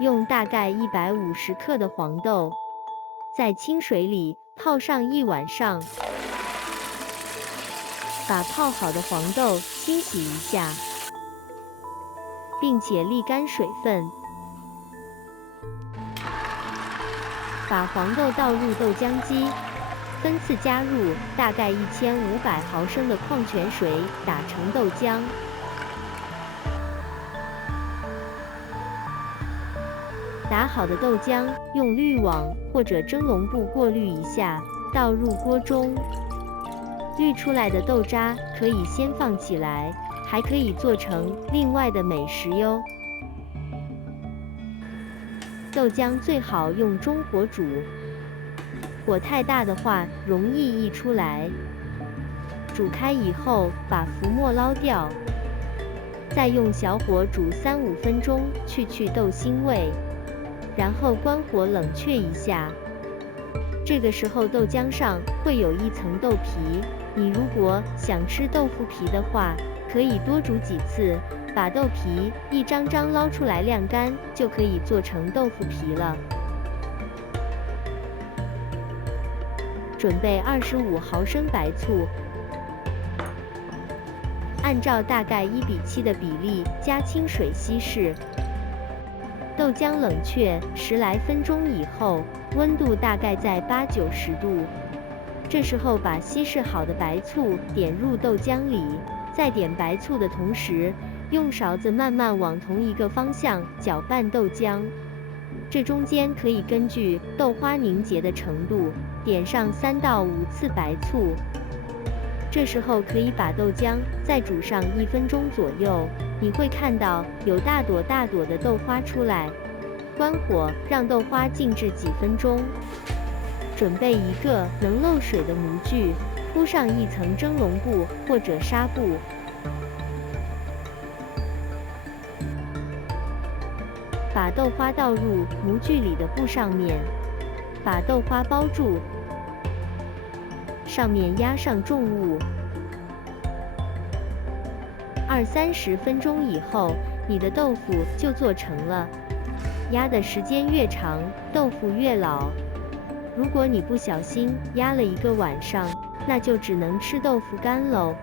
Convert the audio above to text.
用大概150克的黄豆，在清水里泡上1晚上，把泡好的黄豆清洗一下，并且沥干水分。把黄豆倒入豆浆机，分次加入大概1500毫升的矿泉水，打成豆浆。打好的豆浆用滤网或者蒸笼布过滤一下，倒入锅中。滤出来的豆渣可以先放起来，还可以做成另外的美食哟。豆浆最好用中火煮，火太大的话容易溢出来。煮开以后，把浮沫捞掉，再用小火煮3-5分钟，去豆腥味，然后关火冷却一下。这个时候豆浆上会有一层豆皮，你如果想吃豆腐皮的话，可以多煮几次，把豆皮一张张捞出来晾干，就可以做成豆腐皮了。准备25毫升白醋，按照大概1:7的比例加清水稀释。豆浆冷却10来分钟以后，温度大概在80-90度。这时候把稀释好的白醋点入豆浆里，在点白醋的同时，用勺子慢慢往同一个方向搅拌豆浆。这中间可以根据豆花凝结的程度，点上3到5次白醋。这时候可以把豆浆再煮上1分钟左右，你会看到有大朵大朵的豆花出来。关火，让豆花静置几分钟。准备一个能漏水的模具，铺上一层蒸笼布或者纱布。把豆花倒入模具里的布上面，把豆花包住，上面压上重物。20-30分钟以后，你的豆腐就做成了。压的时间越长，豆腐越老。如果你不小心压了1个晚上，那就只能吃豆腐干喽。